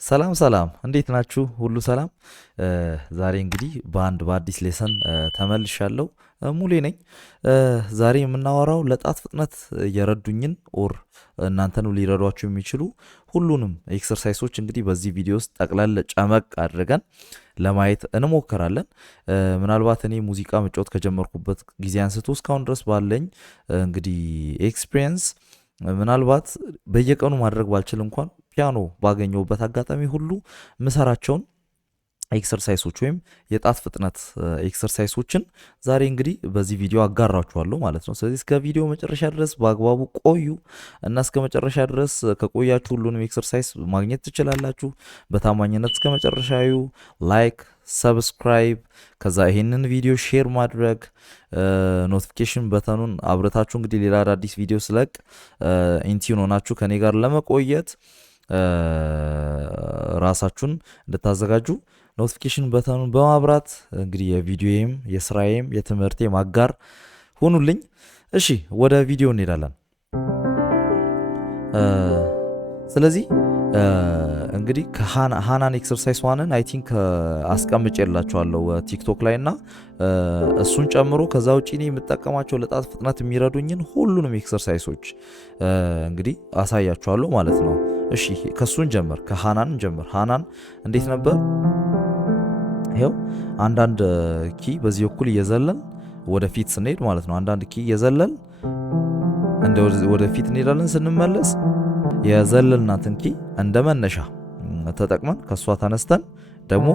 ሰላም ሰላም፣ እንዴት ናችሁ? ሁሉ ሰላም። ዛሬ እንግዲህ በአዲስ ሌሰን ተመልሻለሁ። ሙሌ ነኝ። ዛሬ የምናወራው ለጣት ፍጥነት የረዱኝን ኦር እናንተንም ሊረዷችሁ የሚችሉ ሁሉንም ኤክሰርሳይሶች እንግዲህ በዚህ ቪዲዮ ውስጥ ጠቅላላ ጨመቅ አድርገን ለማየት እንሞክራለን። ምናልባት እኔ ሙዚቃ መጫወት ከጀመርኩበት ጊዜ አንስቶ እስካሁን ድረስ ባለኝ እንግዲህ ኤክስፒሪየንስ ምናልባት በየቀኑ ማድረግ ባልችል እንኳን ፒያኖ ባገኘሁበት አጋጣሚ ሁሉ ምሰራቸውን ኤክሰርሳይሶች ወይም የጣት ፍጥነት ኤክሰርሳይሶችን ዛሬ እንግዲህ በዚህ ቪዲዮ አጋራችኋለሁ ማለት ነው። ስለዚህ እስከ ቪዲዮ መጨረሻ ድረስ በአግባቡ ቆዩ እና እስከ መጨረሻ ድረስ ከቆያችሁ ሁሉንም ኤክሰርሳይዝ ማግኘት ትችላላችሁ። በታማኝነት እስከ መጨረሻዩ ላይክ፣ ሰብስክራይብ፣ ከዛ ይሄንን ቪዲዮ ሼር ማድረግ፣ ኖቲፊኬሽን በተኑን አብረታችሁ እንግዲህ ሌላ አዳዲስ ቪዲዮ ስለቅ ኢንቲዩን ሆናችሁ ከኔ ጋር ለመቆየት ራሳችሁን እንድታዘጋጁ ኖቲፊኬሽን በተኑን በማብራት እንግዲህ የቪዲዮዬም የስራዬም የትምህርቴም አጋር ሁኑልኝ። እሺ ወደ ቪዲዮ እንሄዳለን። ስለዚህ እንግዲህ ከሃናን ኤክሰርሳይዝ ዋንን አይ ቲንክ አስቀምጬላችኋለሁ ቲክቶክ ላይ እና እሱን ጨምሮ ከዛ ውጪ እኔ የምጠቀማቸው ለጣት ፍጥነት የሚረዱኝን ሁሉንም ኤክሰርሳይሶች እንግዲህ አሳያችኋለሁ ማለት ነው። እሺ ከሱን ጀምር፣ ከሃናን ጀምር። ሃናን እንዴት ነበር? ይሄው አንዳንድ ኪ በዚህ በኩል እየዘለን ወደፊት ስንሄድ ማለት ነው። አንዳንድ ኪ እየዘለን እንደ ወደፊት እንሄዳለን። ስንመለስ የዘለልናትን ኪ እንደ መነሻ ተጠቅመን ከሷ ተነስተን ደግሞ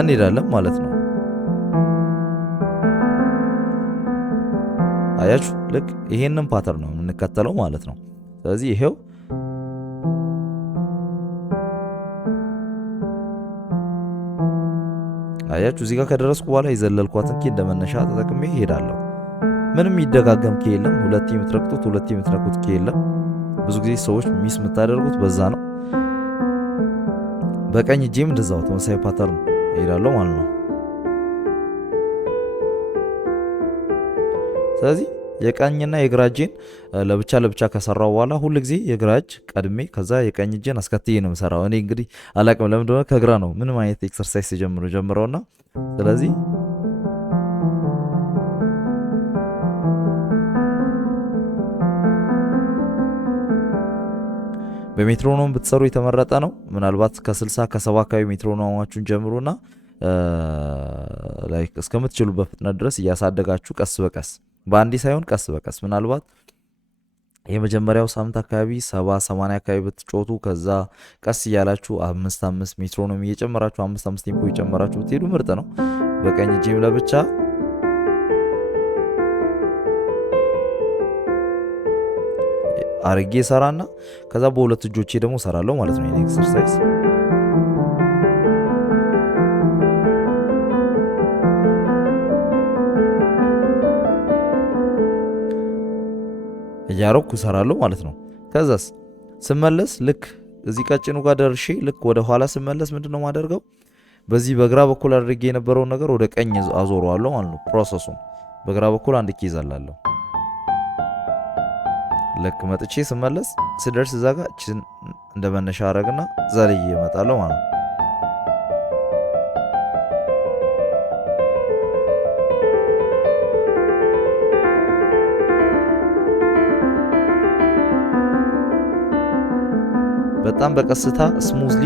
እንሄዳለን ማለት ነው። አያችሁ፣ ልክ ይሄንን ፓተርን ነው የምንከተለው ማለት ነው። ስለዚህ ይሄው አያችሁ፣ እዚህ ጋር ከደረስኩ በኋላ የዘለልኳትን ኪ እንደ መነሻ ተጠቅሜ እሄዳለሁ። ምንም ይደጋገም ኪ የለም። ሁለቴ የምትረግጡት ሁለቴ የምትነኩት ኪ የለም። ብዙ ጊዜ ሰዎች ሚስ የምታደርጉት በዛ ነው። በቀኝ እጄም እንደዛው ተመሳሳይ ፓተርን እሄዳለሁ ማለት ነው። ስለዚህ የቀኝና የግራ እጄን ለብቻ ለብቻ ከሰራው በኋላ ሁል ጊዜ የግራ እጅ ቀድሜ ከዛ የቀኝ እጄን አስከትዬ ነው የምሰራው። እኔ እንግዲህ አላቅም ለምን እንደሆነ ከግራ ነው ምንም አይነት ኤክሰርሳይዝ ጀምረውና ስለዚህ በሜትሮኖም ብትሰሩ የተመረጠ ነው። ምናልባት ከ60 ከ70 አካባቢ ሜትሮኖማችሁን ጀምሩና ላይክ እስከምትችሉበት ፍጥነት ድረስ እያሳደጋችሁ ቀስ በቀስ በአንዴ ሳይሆን ቀስ በቀስ ምናልባት የመጀመሪያው ሳምንት አካባቢ 70-80 አካባቢ ብትጮቱ ከዛ ቀስ እያላችሁ 5 ሜትሮኖም እየጨመራችሁ 5 ቴምፖ እየጨመራችሁ ብትሄዱ ምርጥ ነው። በቀኝ እጄም ለብቻ አርጌ ሰራና ከዛ በሁለት እጆቼ ደግሞ ሰራለሁ ማለት ነው። ይሄን ኤክሰርሳይዝ እያረኩ ሰራለሁ ማለት ነው። ከዛስ ስመለስ ልክ እዚህ ቀጭኑ ጋር ደርሼ ልክ ወደ ኋላ ስመለስ ምንድነው ማደርገው? በዚህ በግራ በኩል አድርጌ የነበረውን ነገር ወደ ቀኝ አዞረዋለሁ ማለት ነው። ፕሮሰሱን በግራ በኩል አንድ ኪ ይዘላለሁ። ልክ መጥቼ ስመለስ ስደርስ እዛ ጋር እችን እንደ መነሻ አረግና ዘልዬ እመጣለሁ ማለት ነው። በጣም በቀስታ ስሙዝሊ።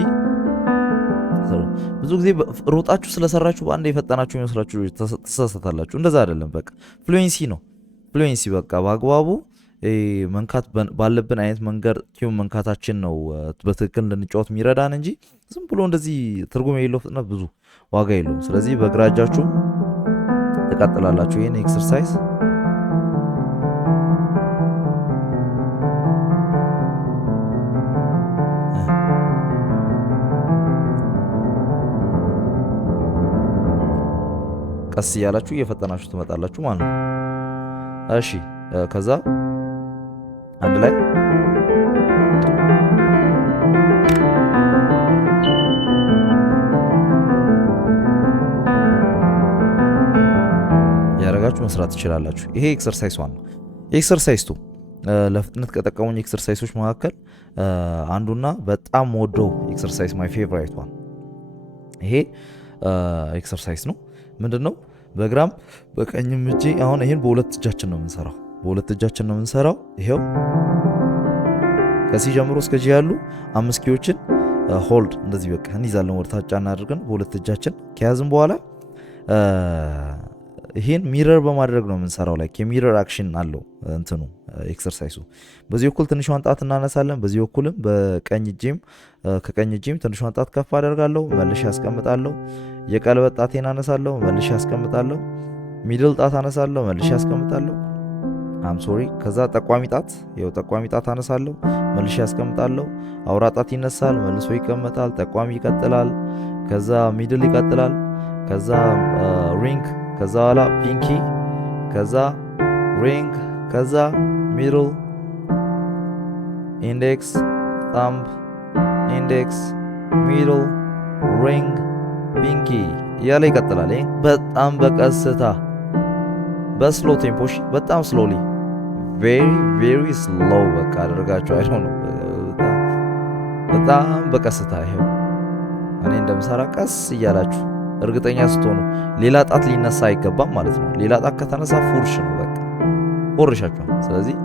ብዙ ጊዜ ሮጣችሁ ስለሰራችሁ በአንድ የፈጠናችሁ ይመስላችሁ ተሳሳታላችሁ። እንደዛ አይደለም። በቃ ፍሉዌንሲ ነው። ፍሉዌንሲ በቃ በአግባቡ መንካት ባለብን አይነት መንገድ ኪዩን መንካታችን ነው በትክክል እንድንጫወት የሚረዳን እንጂ ዝም ብሎ እንደዚህ ትርጉም የሌለው ፍጥነት ብዙ ዋጋ የለውም። ስለዚህ በግራ እጃችሁ ትቀጥላላችሁ ይህን ኤክሰርሳይዝ። ቀስ እያላችሁ እየፈጠናችሁ ትመጣላችሁ ማለት ነው። እሺ ከዛ አንድ ላይ ያረጋችሁ መስራት ትችላላችሁ። ይሄ ኤክሰርሳይዝ ዋን ነው። ኤክሰርሳይዝ ቱ ለፍጥነት ከጠቀሙኝ ኤክሰርሳይሶች መካከል አንዱና በጣም ወደው ኤክሰርሳይዝ ማይ ፌቨራይት ዋን ይሄ ኤክሰርሳይዝ ነው። ምንድነው? በግራም በቀኝም እጄ አሁን ይሄን በሁለት እጃችን ነው የምንሰራው። ይሄው ከዚህ ጀምሮ እስከ ጂ ያሉ 5 ኪዎችን ሆልድ እንደዚህ በቃ እንይዛለን። ወደ ታች አድርገን በሁለት እጃችን ከያዝን በኋላ ይሄን ሚረር በማድረግ ነው የምንሰራው። ላይክ የሚረር አክሽን አለው እንትኑ ኤክሰርሳይሱ። በዚህ በኩል ትንሿን ጣት እናነሳለን፣ በዚህ በኩልም በቀኝ እጄም ከቀኝ እጄም ትንሿን ጣት ከፍ አደርጋለሁ፣ መልሼ ያስቀምጣለሁ። የቀለበት ጣቴን አነሳለሁ፣ መልሼ ያስቀምጣለሁ። ሚድል ጣት አነሳለሁ፣ መልሼ ያስቀምጣለሁ። ከዛ ጠቋሚ ጣት አነሳለሁ፣ መልሼ ያስቀምጣለሁ። አውራ ጣት ይነሳል፣ መልሶ ይቀመጣል። ጠቋሚ ይቀጥላል፣ ከዛ ሚድል ይቀጥላል፣ ከዛ ሪንግ፣ ከዛ ኋላ ፒንኪ፣ ከዛ ሪንግ፣ ከዛ ሚድል፣ ኢንዴክስ፣ ታምብ፣ ኢንዴክስ፣ ሚድል፣ ሪንግ፣ ፒንኪ እያለ ይቀጥላል። በጣም በቀስታ በስሎ ቴምፖ፣ በጣም ስሎሊ ቬሪ ስሎው በቃ አደርጋችሁ አይሆን ነው። በጣም በቀስታ ይሄው እኔ እንደምሰራ ቀስ እያላችሁ እርግጠኛ ስትሆኑ ሌላ ጣት ሊነሳ አይገባም ማለት ነው። ሌላ ጣት ከተነሳ ፉርሽ ነው፣ በቃ ፎርሻችኋል። ስለዚህ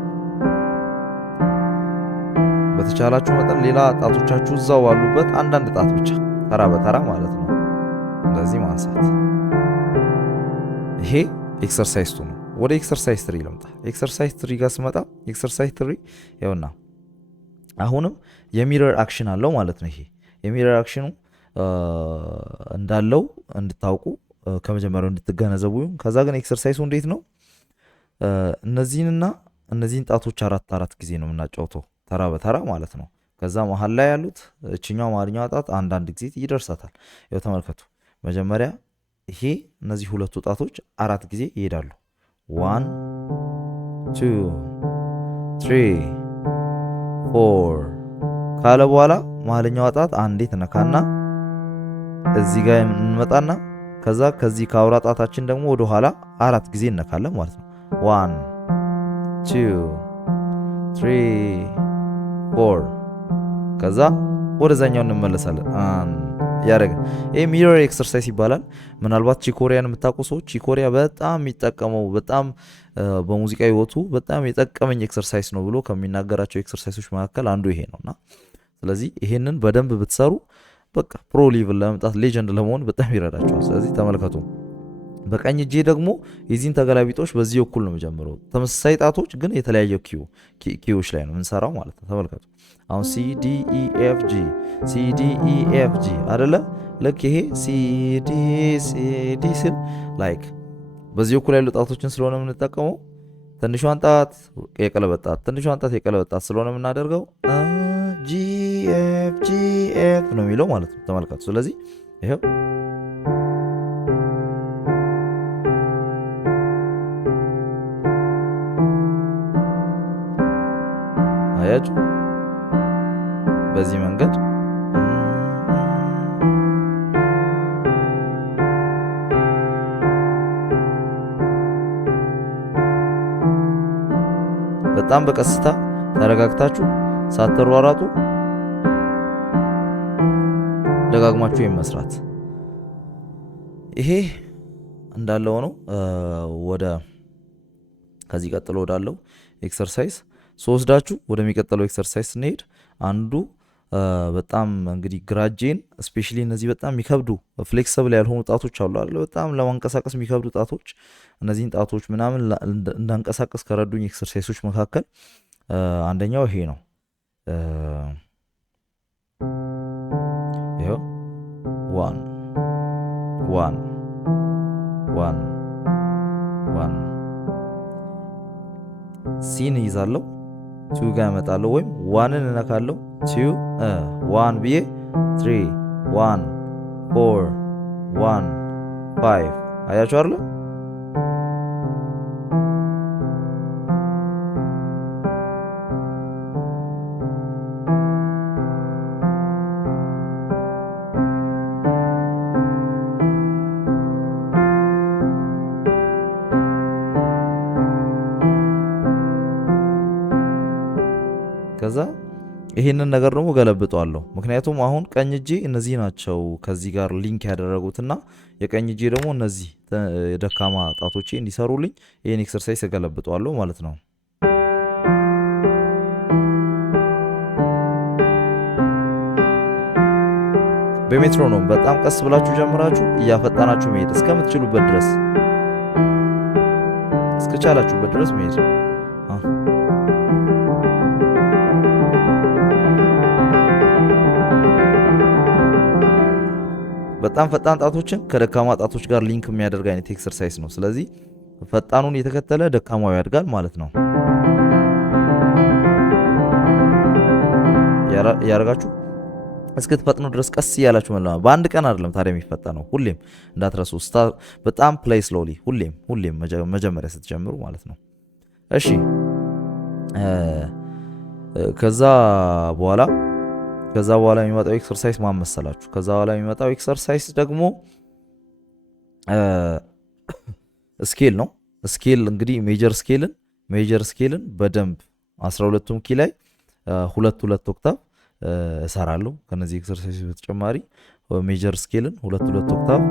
በተቻላችሁ መጠን ሌላ ጣቶቻችሁ እዛው ባሉበት አንዳንድ ጣት ብቻ ተራ በተራ ማለት ነው እንደዚህ ማንሳት። ይሄ ኤክሰርሳይዝ 2 ነው። ወደ ኤክሰርሳይዝ 3 ልምጣ። ኤክሰርሳይዝ 3 ጋር ስመጣ ኤክሰርሳይዝ 3 ይኸውና አሁንም የሚረር አክሽን አለው ማለት ነው። ይሄ የሚረር አክሽኑ እንዳለው እንድታውቁ ከመጀመሪያው እንድትገነዘቡ። ከዛ ግን ኤክሰርሳይሱ እንዴት ነው? እነዚህን ጣቶች አራት ጊዜ ነው የምናጫውተው ተራ በተራ ማለት ነው። ከዛ መሀል ላይ ያሉት እችኛው ማርኛዋ ጣት አንዳንድ ጊዜ ይደርሳታል። ያው ተመልከቱ። መጀመሪያ እነዚህ ሁለቱ ጣቶች 4 ጊዜ ይሄዳሉ። 1 2 3 4 ካለ በኋላ መሀልኛዋ ጣት አንዴ ትነካና እዚህ ጋር እንመጣና ከዛ ከዚህ ከአውራ ጣታችን ደግሞ ወደ ኋላ 4 ጊዜ እነካለን ማለት ነው። 1 2 3 4 ከዛ ወደዛኛው እንመለሳለን ያደረግን። ይሄ ሚረር ኤክሰርሳይዝ ይባላል። ምናልባት ቺኮሪያን የምታውቁ ሰዎች ቺኮሪያ በጣም የሚጠቀመው በጣም በሙዚቃ ህይወቱ በጣም የጠቀመኝ ኤክሰርሳይዝ ነው ብሎ ከሚናገራቸው ኤክሰርሳይሶች መካከል አንዱ ይሄ ነውና ስለዚህ ይሄንን በደንብ ብትሰሩ በቃ ፕሮ ሌቭል ለመምጣት ሌጀንድ ለመሆን በጣም ይረዳቸዋል። ስለዚህ ተመልከቱ። በቀኝ እጄ ደግሞ የዚህን ተገላቢጦች በዚህ በኩል ነው የምጀምረው። ተመሳሳይ ጣቶች ግን የተለያየ ኪዎች ላይ ነው የምንሰራው ማለት ነው። ተመልከቱ። አሁን ሲዲኢኤፍጂ ሲዲኢኤፍጂ አይደለ? ልክ ይሄ ሲዲ ስል ላይክ በዚህ በኩል ያሉ ጣቶችን ስለሆነ የምንጠቀመው ትንሿን ጣት የቀለበት ጣት ስለሆነ የምናደርገው ጂኤፍ ነው የሚለው ማለት ነው። ተመልከቱ። ስለዚህ ይሄው አያችሁ፣ በዚህ መንገድ በጣም በቀስታ ተረጋግታችሁ ሳትሯሯጡ ደጋግማችሁ መስራት። ይሄ እንዳለው ነው። ወደ ከዚህ ቀጥሎ ወዳለው ኤክሰርሳይዝ ወስዳችሁ ወደሚቀጥለው ኤክሰርሳይዝ ስንሄድ አንዱ በጣም እንግዲህ ግራጄን ስፔሻሊ እነዚህ በጣም የሚከብዱ ፍሌክሲብል ያልሆኑ ጣቶች አሉ አይደል? በጣም ለማንቀሳቀስ የሚከብዱ ጣቶች፣ እነዚህን ጣቶች ምናምን እንዳንቀሳቀስ ከረዱኝ ኤክሰርሳይሶች መካከል አንደኛው ይሄ ነው። ይሄው 1 1 1 1 ሲን ይዛለሁ 2 ጋር እመጣለሁ ወይም 1ን እነካለሁ 2 1 ብዬ 3 1 4 1 5 አያችሁ አይደል? ይሄንን ነገር ደግሞ ገለብጠዋለሁ። ምክንያቱም አሁን ቀኝ እጄ እነዚህ ናቸው ከዚህ ጋር ሊንክ ያደረጉትና የቀኝ እጄ ደግሞ እነዚህ የደካማ ጣቶቼ እንዲሰሩልኝ ይህን ኤክሰርሳይዝ እገለብጠዋለሁ ማለት ነው። በሜትሮኖም በጣም ቀስ ብላችሁ ጀምራችሁ እያፈጣናችሁ መሄድ እስከምትችሉበት ድረስ እስከቻላችሁበት ድረስ መሄድ። በጣም ፈጣን ጣቶችን ከደካማ ጣቶች ጋር ሊንክ የሚያደርግ አይነት ኤክሰርሳይዝ ነው። ስለዚህ ፈጣኑን የተከተለ ደካማው ያድጋል ማለት ነው። ያረጋችሁ እስክትፈጥኑ ድረስ ቀስ እያላችሁ መለማመድ። በአንድ ቀን አይደለም ታዲያ የሚፈጠነው፣ ሁሌም እንዳትረሱ። በጣም ፕሌይ ስሎሊ፣ ሁሌም መጀመሪያ ስትጀምሩ ማለት ነው። እሺ ከዛ በኋላ የሚመጣው ኤክሰርሳይዝ ማን መሰላችሁ? ከዛ በኋላ የሚመጣው ኤክሰርሳይዝ ደግሞ ስኬል ነው። ስኬል እንግዲህ ሜጀር ስኬልን በደንብ 12ቱም ኪ ላይ ሁለት ኦክታቭ እሰራለሁ። ከነዚህ ኤክሰርሳይዝ በተጨማሪ ሜጀር ስኬልን ሁለት ኦክታቭ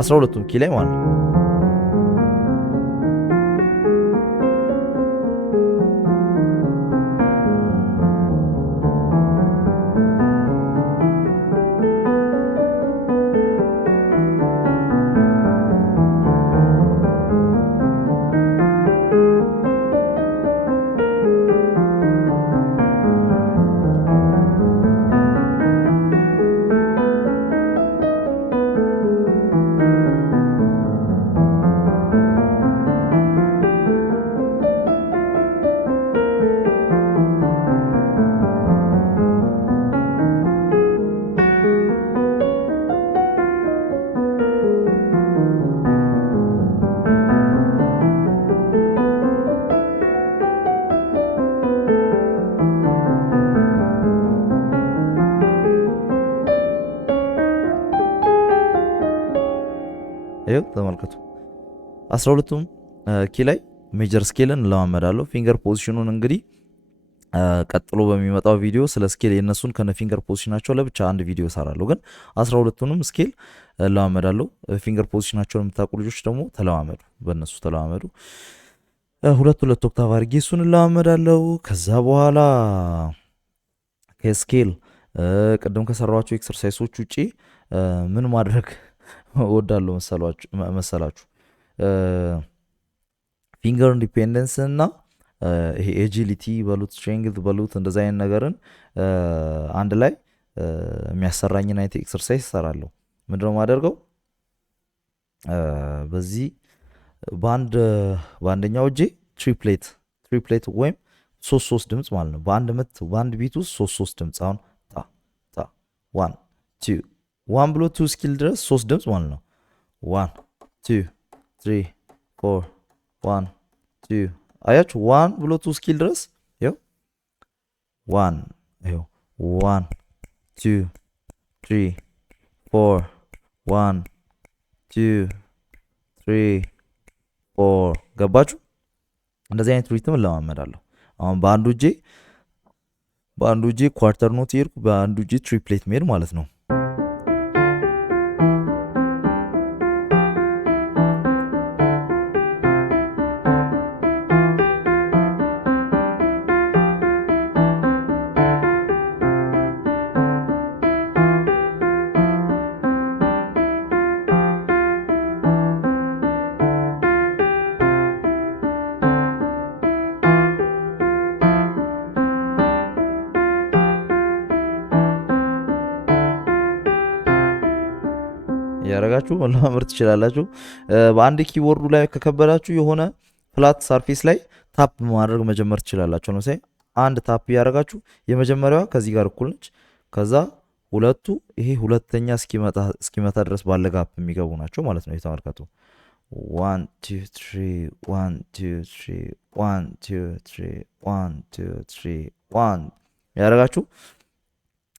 አስራ ሁለቱም ኪ ላይ ማለት ነው። ይኸው ተመልከቱ። 12ቱም ኪ ላይ ሜጀር ስኬልን እንለማመዳለሁ። ፊንገር ፖዚሽኑን እንግዲህ ቀጥሎ በሚመጣው ቪዲዮ ስለ ስኬል የነሱን ከነ ፊንገር ፖዚሽናቸው ለብቻ አንድ ቪዲዮ እሰራለሁ። ግን 12ቱንም ስኬል እለማመዳለሁ። ፊንገር ፖዚሽናቸውን የምታውቁ ልጆች ደግሞ ተለማመዱ፣ በእነሱ ተለማመዱ። ሁለት ኦክታቭ አድርጌ እሱን እለማመዳለሁ። ከዛ በኋላ ከስኬል ቅድም ከሰራኋቸው ኤክሰርሳይሶች ውጪ ምን ማድረግ እወዳለሁ መሰላችሁ? ፊንገር ኢንዲፔንደንስ እና ይሄ ኤጂሊቲ በሉት ስትሬንግዝ በሉት እንደዛ አይነት ነገርን አንድ ላይ የሚያሰራኝን አይነት ኤክሰርሳይዝ እሰራለሁ። ምንድነው የማደርገው? በዚህ በአንደኛው እጄ ትሪፕሌት ወይም ሶስት ድምፅ ማለት ነው። በአንድ ምት በአንድ ቢት ውስጥ ሶስት ድምፅ። አሁን ታ ዋን ቱ ዋን ብሎ ቱ ስኪል ድረስ ሶስት ድምፅ ማለት ነው። ዋን ቱ ትሪ ፎር ዋን ቱ አያችሁ። ዋን ብሎ ቱ ስኪል ድረስ ይኸው ዋን ቱ ትሪ ፎር ዋን ቱ ትሪ ፎር። ገባችሁ? እንደዚህ አይነት ሪትም እለማመዳለሁ። አሁን በአንዱ እጄ ኳርተር ኖት ሄድኩ፣ በአንዱ እጄ ትሪፕሌት ሜድ ማለት ነው። ያረጋችሁ መለማመድ ትችላላችሁ። በአንድ ኪቦርዱ ላይ ከከበዳችሁ የሆነ ፍላት ሰርፌስ ላይ ታፕ ማድረግ መጀመር ትችላላችሁ። ነው አንድ ታፕ ያረጋችሁ የመጀመሪያዋ ከዚህ ጋር እኩል ነች። ከዛ ሁለቱ ይሄ ሁለተኛ እስኪመታ ድረስ ባለ ጋፕ የሚገቡ ናቸው ማለት ነው። የተመልከቱ 1 2 3 1 2 3 1 2 3 1 2 3 1 ያረጋችሁ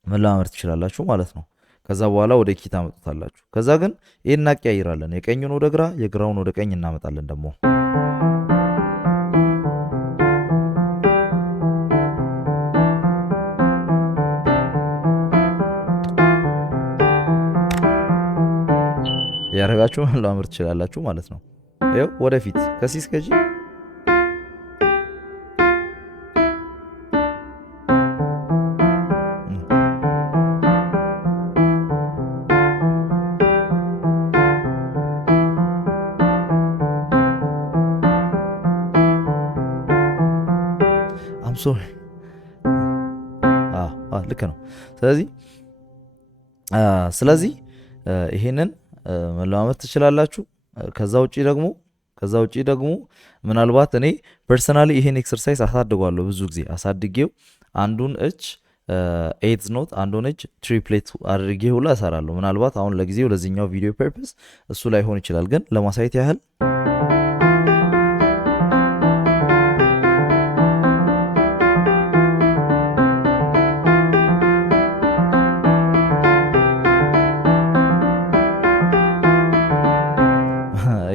መለማመድ ትችላላችሁ ማለት ነው። ከዛ በኋላ ወደ ኪ ታመጡታላችሁ። ከዛ ግን ይሄን እናቀያይራለን። የቀኙን ወደ ግራ፣ የግራውን ወደ ቀኝ እናመጣለን ደግሞ ያረጋችሁ መለማመድ ትችላላችሁ ማለት ነው። ይኸው ወደፊት ከሲ እስከ ጂ ሶሪ ልክ ነው። ስለዚህ ይሄንን መለማመድ ትችላላችሁ። ከዛ ውጪ ደግሞ ምናልባት እኔ ፐርሰናሊ ይሄን ኤክሰርሳይዝ አሳድጓለሁ። ብዙ ጊዜ አሳድጌው አንዱን እጅ ኤይትዝ ኖት አንዱን እጅ ትሪፕሌት አድርጌ ሁላ እሰራለሁ። ምናልባት አሁን ለጊዜው ለዚህኛው ቪዲዮ ፐርፐስ እሱ ላይሆን ይችላል፣ ግን ለማሳየት ያህል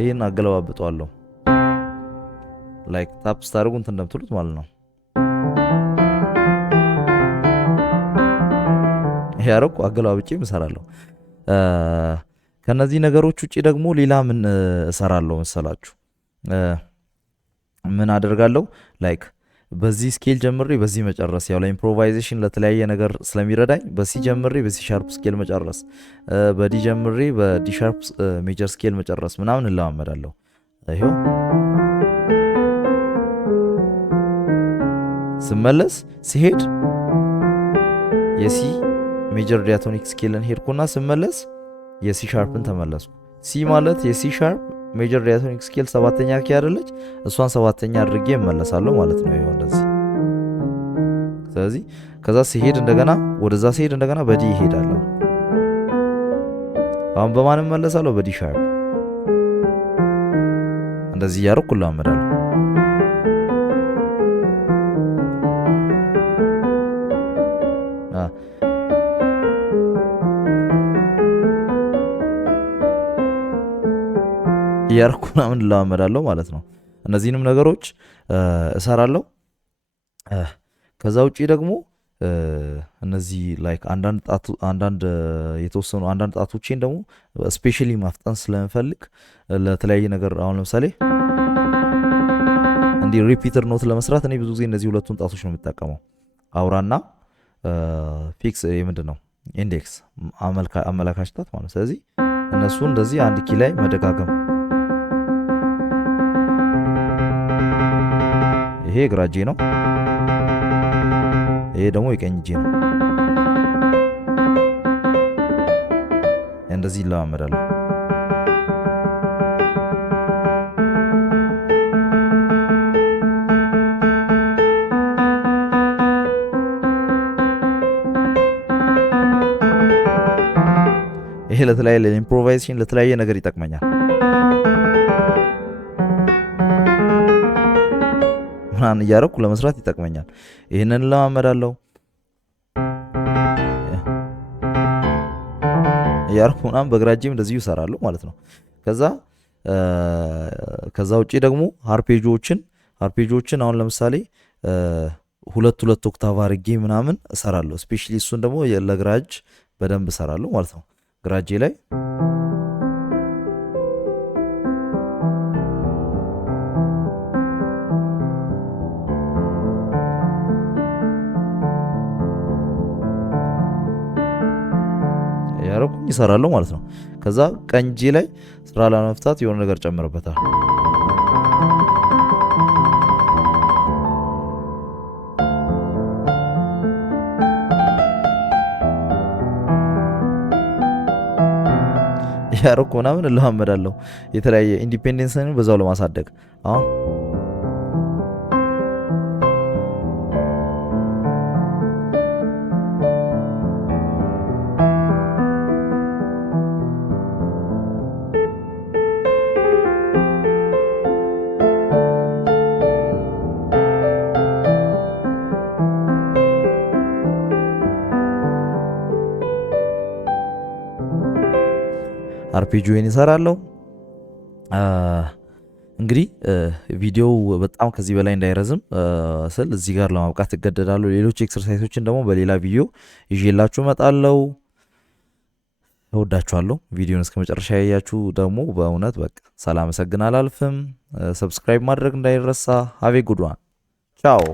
ይሄን አገለባብጠዋለሁ። ላይክ ታፕ ስታደርጉ እንትን እንደምትሉት ማለት ነው። ይሄ ያረኩ አገለባብጬ እሰራለሁ። ከነዚህ ነገሮች ውጪ ደግሞ ሌላ ምን እሰራለሁ መሰላችሁ? ምን አደርጋለሁ? ላይክ በዚህ ስኬል ጀምሬ በዚህ መጨረስ፣ ያው ለኢምፕሮቫይዜሽን ለተለያየ ነገር ስለሚረዳኝ በሲ ጀምሬ በሲ ሻርፕ ስኬል መጨረስ፣ በዲ ጀምሬ በዲ ሻርፕ ሜጀር ስኬል መጨረስ ምናምን እለማመዳለሁ። ይሄው ስመለስ ሲሄድ የሲ ሜጀር ዲያቶኒክ ስኬልን ሄድኩና ስመለስ የሲ ሻርፕን ተመለስኩ። ሲ ማለት የሲ ሻርፕ ሜጀር ዲያቶኒክ ስኬል ሰባተኛ ኪ አይደለች? እሷን ሰባተኛ አድርጌ እመለሳለሁ ማለት ነው። ይሄው እንደዚህ። ስለዚህ ከዛ ሲሄድ እንደገና ወደዛ ሲሄድ እንደገና በዲ ይሄዳለሁ። አሁን በማን እመለሳለሁ? በዲ ሻርፕ። እንደዚህ እያደረኩ እለማመዳለሁ። እያደረኩ ምናምን እለማመዳለሁ ማለት ነው። እነዚህንም ነገሮች እሰራለሁ። ከዛ ውጪ ደግሞ እነዚህ ላይክ አንዳንድ የተወሰኑ አንዳንድ ጣቶቼን ደግሞ ስፔሻሊ ማፍጠን ስለምፈልግ ለተለያየ ነገር አሁን ለምሳሌ እንዲህ ሪፒተር ኖት ለመስራት እኔ ብዙ ጊዜ እነዚህ ሁለቱን ጣቶች ነው የምጠቀመው፣ አውራና ፊክስ ምንድን ነው ኢንዴክስ አመላካች ጣት ማለት። ስለዚህ እነሱ እንደዚህ አንድ ኪ ላይ መደጋገም። ይሄ ግራ እጄ ነው፣ ይሄ ደግሞ የቀኝ እጄ ነው። እንደዚህ ይለማመዳለሁ። ይሄ ለተለያየ ለኢምፕሮቫይዜሽን ለተለያየ ነገር ይጠቅመኛል። ምናምን እያደረኩ ለመስራት ይጠቅመኛል። ይህንን እለማመዳለሁ እያደረኩ ምናምን በግራ እጄም እንደዚሁ እሰራለሁ ማለት ነው። ከዛ ውጪ ደግሞ አርፔጆችን አሁን ለምሳሌ ሁለት ኦክታቭ አድርጌ ምናምን እሰራለሁ። ስፔሻሊ እሱን ደግሞ ለግራ እጅ በደንብ እሰራለሁ ማለት ነው። ግራ እጄ ላይ ያረኩኝ ይሰራለሁ ማለት ነው። ከዛ ቀኝ እጄ ላይ ስራ ለመፍታት የሆነ ነገር ጨምርበታል። ያረኩ ምናምን እለማመዳለሁ የተለያየ ኢንዲፔንደንስን በዛው ለማሳደግ አርፔጂዮን ይሰራለሁ። እንግዲህ ቪዲዮው በጣም ከዚህ በላይ እንዳይረዝም ስል እዚህ ጋር ለማብቃት እገደዳለሁ። ሌሎች ኤክሰርሳይሶችን ደግሞ በሌላ ቪዲዮ ይዤላችሁ እመጣለሁ። እወዳችኋለሁ። ቪዲዮን እስከ መጨረሻ ያያችሁ ደግሞ በእውነት በቃ ሳላመሰግን አላልፍም። ሰብስክራይብ ማድረግ እንዳይረሳ። ሀቬ ጉድዋን ቻው።